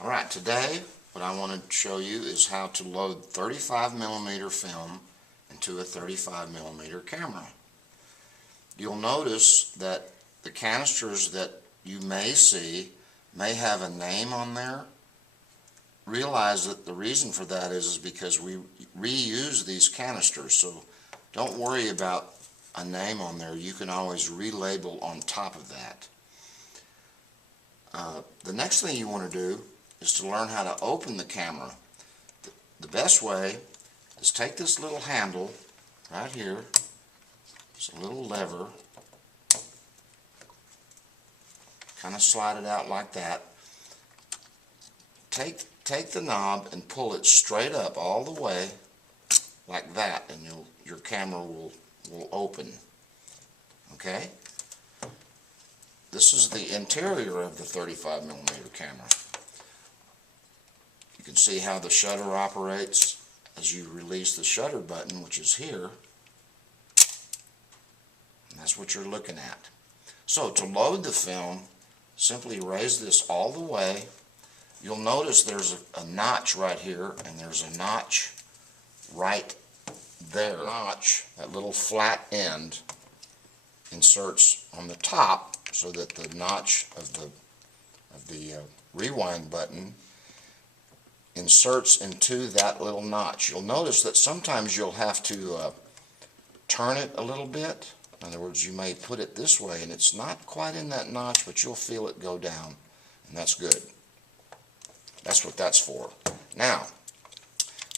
Alright, today what I want to show you is how to load 35mm film into a 35mm camera. You'll notice that the canisters that you may see may have a name on there. Realize that the reason for that is because we reuse these canisters, so don't worry about a name on there. You can always relabel on top of that. The next thing you want to do is to learn how to open the camera. The best way is take this little handle right here. It's a little lever. Kind of slide it out like that. Take the knob and pull it straight up all the way like that, and your camera will open. Okay? This is the interior of the 35mm camera. You can see how the shutter operates as you release the shutter button, which is here. And that's what you're looking at. So to load the film, simply raise this all the way. You'll notice there's a notch right here, and there's a notch right there. That little flat end inserts on the top so that the notch of the rewind button inserts into that little notch. You'll notice that sometimes you'll have to turn it a little bit. In other words, you may put it this way and it's not quite in that notch, but you'll feel it go down, and that's good. That's what that's for. Now,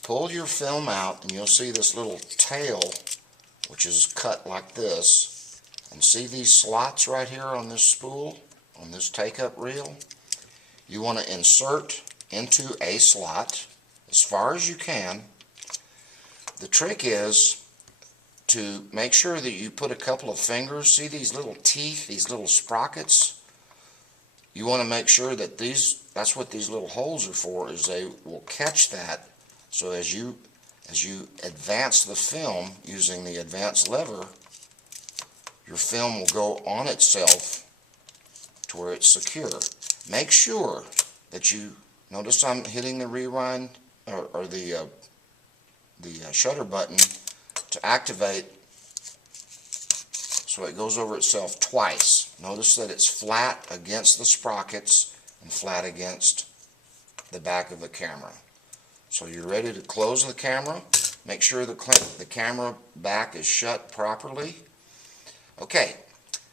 pull your film out and you'll see this little tail, which is cut like this. And see these slots right here on this spool, on this take-up reel? You want to insert into a slot as far as you can. The trick is to make sure that you put a couple of fingers. See these little teeth, these little sprockets? You want to make sure that that's what these little holes are for, is they will catch that. So as you advance the film using the advance lever, your film will go on itself to where it's secure. Make sure that you notice I'm hitting the rewind or the shutter button to activate, so it goes over itself twice. Notice that it's flat against the sprockets and flat against the back of the camera. So you're ready to close the camera. Make sure the camera back is shut properly. Okay,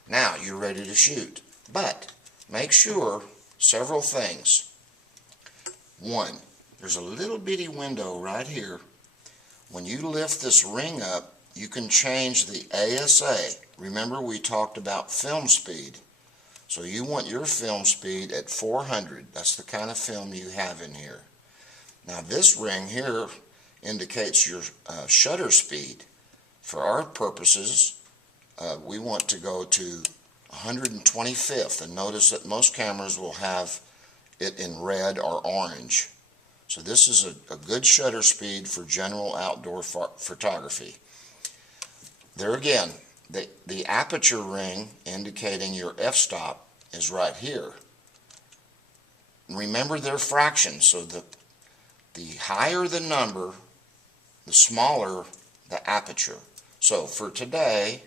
now you're ready to shoot, but make sure several things. One, there's a little bitty window right here. When you lift this ring up, you can change the ASA. Remember, we talked about film speed. So you want your film speed at 400. That's the kind of film you have in here. Now this ring here indicates your shutter speed. For our purposes, we want to go to 125th, and notice that most cameras will have it in red or orange. So this is a good shutter speed for general outdoor photography. There again, the aperture ring indicating your f-stop is right here. Remember, they're fractions, so the higher the number, the smaller the aperture. So for today,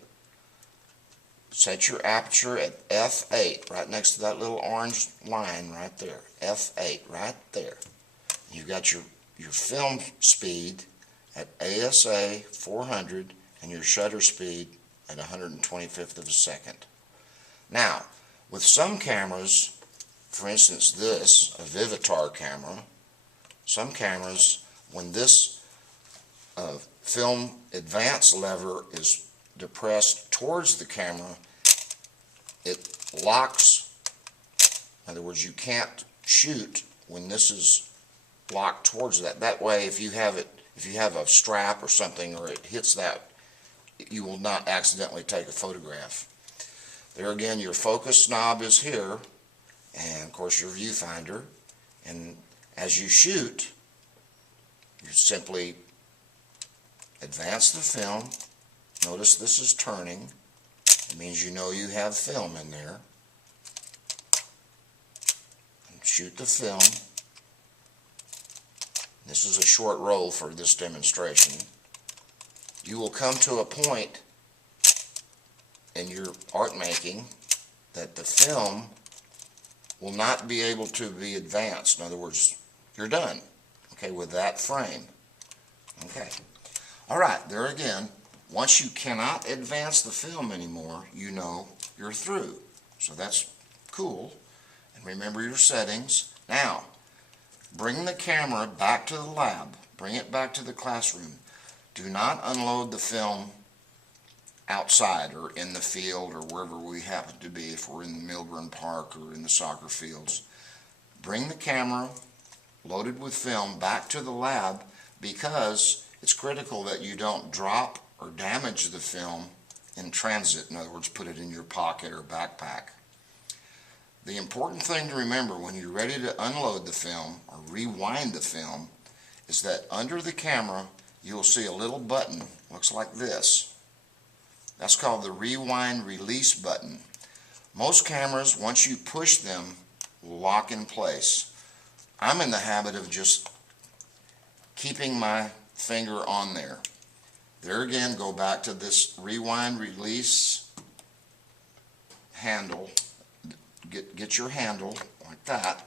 set your aperture at f8, right next to that little orange line right there. f8, right there. You've got your film speed at ASA 400 and your shutter speed at 125th of a second. Now, with some cameras, for instance this, a Vivitar camera, some cameras, when this film advance lever is depressed towards the camera, it locks. In other words, you can't shoot when this is locked towards that. That way, if you have a strap or something, or it hits that, you will not accidentally take a photograph. There again, your focus knob is here, and of course your viewfinder. And as you shoot, you simply advance the film. Notice this is turning. It means you know you have film in there. And shoot the film. this is a short roll for this demonstration, you will come to a point in your art making that the film will not be able to be advanced. In other words, you're done, okay, with that frame. Okay. All right, there again, once you cannot advance the film anymore, you know you're through. So that's cool. And remember your settings. Now, bring the camera back to the lab. Bring it back to the classroom. Do not unload the film outside or in the field or wherever we happen to be, if we're in Milburn Park or in the soccer fields. Bring the camera loaded with film back to the lab, because it's critical that you don't drop or damage the film in transit. In other words, put it in your pocket or backpack. The important thing to remember when you're ready to unload the film or rewind the film is that under the camera you'll see a little button, looks like this. That's called the rewind release button. Most cameras, once you push them, will lock in place. I'm in the habit of just keeping my finger on there. There again, go back to this rewind release handle. Get your handle like that,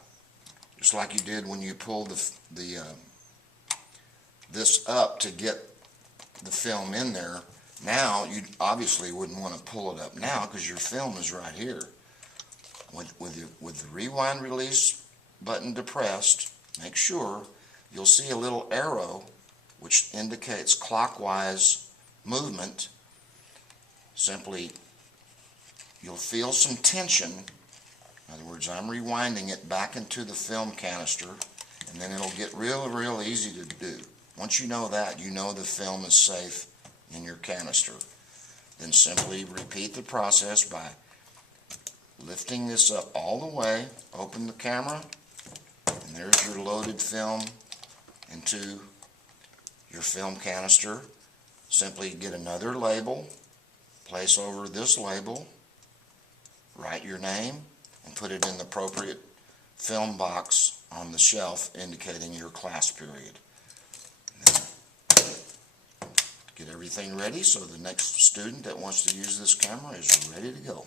just like you did when you pulled this up to get the film in there. Now you obviously wouldn't want to pull it up now because your film is right here. With the rewind release button depressed, make sure you'll see a little arrow which indicates clockwise movement. Simply, you'll feel some tension. In other words, I'm rewinding it back into the film canister, and then it'll get real easy to do. Once you know that, you know the film is safe in your canister. Then simply repeat the process by lifting this up all the way, open the camera, and there's your loaded film into your film canister. Simply get another label, place over this label, write your name, and put it in the appropriate film box on the shelf indicating your class period. Get everything ready so the next student that wants to use this camera is ready to go.